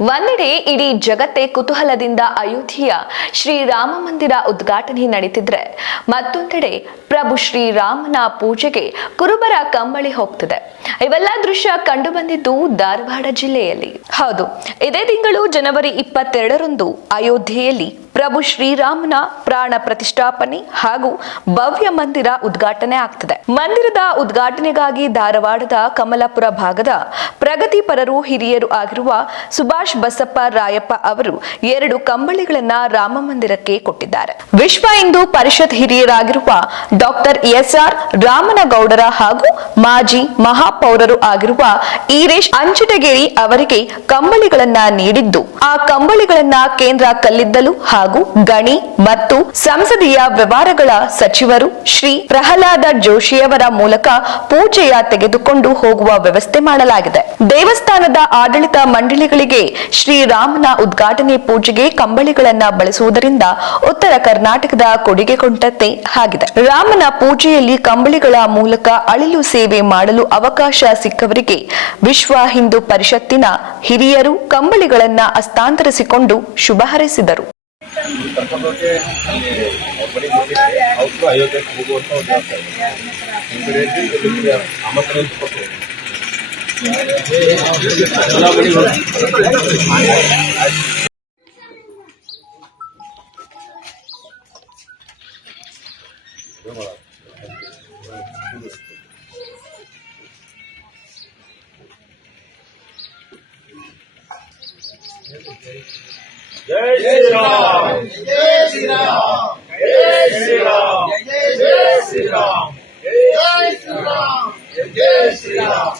ಒಂದೆಡೆ ಇಡೀ ಜಗತ್ತೇ ಕುತೂಹಲದಿಂದ ಅಯೋಧ್ಯೆಯ ಶ್ರೀರಾಮ ಮಂದಿರ ಉದ್ಘಾಟನೆ ನಡೆದಿದ್ರೆ ಮತ್ತೊಂದೆಡೆ ಪ್ರಭು ಶ್ರೀರಾಮನ ಪೂಜೆಗೆ ಕುರುಬರ ಕಂಬಳಿ ಹೋಗ್ತಿದೆ. ಇವೆಲ್ಲ ದೃಶ್ಯ ಕಂಡು ಬಂದಿದ್ದು ಧಾರವಾಡ ಜಿಲ್ಲೆಯಲ್ಲಿ. ಹೌದು, ಇದೇ ತಿಂಗಳು ಜನವರಿ 22ರಂದು ಅಯೋಧ್ಯೆಯಲ್ಲಿ ಪ್ರಭು ಶ್ರೀರಾಮನ ಪ್ರಾಣ ಪ್ರತಿಷ್ಠಾಪನೆ ಹಾಗೂ ಭವ್ಯ ಮಂದಿರ ಉದ್ಘಾಟನೆ ಆಗ್ತದೆ. ಮಂದಿರದ ಉದ್ಘಾಟನೆಗಾಗಿ ಧಾರವಾಡದ ಕಮಲಾಪುರ ಭಾಗದ ಪ್ರಗತಿಪರರು ಹಿರಿಯರು ಆಗಿರುವ ಸುಭಾಷ್ ಬಸಪ್ಪ ರಾಯಪ್ಪ ಅವರು 2 ಕಂಬಳಿಗಳನ್ನ ರಾಮ ಮಂದಿರಕ್ಕೆ ಕೊಟ್ಟಿದ್ದಾರೆ. ವಿಶ್ವ ಹಿಂದೂ ಪರಿಷತ್ ಹಿರಿಯರಾಗಿರುವ ಡಾಕ್ಟರ್ ಎಸ್.ಆರ್. ರಾಮನಗೌಡರ ಹಾಗೂ ಮಾಜಿ ಮಹಾಪೌರರು ಆಗಿರುವ ಈರೇಶ್ ಅಂಚಟಗೇರಿ ಅವರಿಗೆ ಕಂಬಳಿಗಳನ್ನ ನೀಡಿದ್ದು, ಆ ಕಂಬಳಿಗಳನ್ನ ಕೇಂದ್ರ ಕಲ್ಲಿದ್ದಲು ಹಾಗೂ ಗಣಿ ಮತ್ತು ಸಂಸದೀಯ ವ್ಯವಹಾರಗಳ ಸಚಿವರು ಶ್ರೀ ಪ್ರಹ್ಲಾದ ಜೋಶಿಯವರ ಮೂಲಕ ಪೂಜೆಯ ತೆಗೆದುಕೊಂಡು ಹೋಗುವ ವ್ಯವಸ್ಥೆ ಮಾಡಲಾಗಿದೆ. ದೇವಸ್ಥಾನದ ಆಡಳಿತ ಮಂಡಳಿಗಳಿಗೆ ಶ್ರೀರಾಮನ ಉದ್ಘಾಟನೆ ಪೂಜೆಗೆ ಕಂಬಳಿಗಳನ್ನ ಬಳಸುವುದರಿಂದ ಉತ್ತರ ಕರ್ನಾಟಕದ ಕೊಡುಗೆ ಕೊಂಡಂತೆ ಆಗಿದೆ. ರಾಮನ ಪೂಜೆಯಲ್ಲಿ ಕಂಬಳಿಗಳ ಮೂಲಕ ಅಳಿಲು ಸೇವೆ ಮಾಡಲು ಅವಕಾಶ ಸಿಕ್ಕವರಿಗೆ ವಿಶ್ವ ಹಿಂದೂ ಪರಿಷತ್ತಿನ ಹಿರಿಯರು ಕಂಬಳಿಗಳನ್ನ ಹಸ್ತಾಂತರಿಸಿಕೊಂಡು ಶುಭ ಹಾರೈಸಿದರು. जय श्री राम, जय श्री राम, जय श्री राम, जय श्री राम, जय श्री राम, जय श्री राम.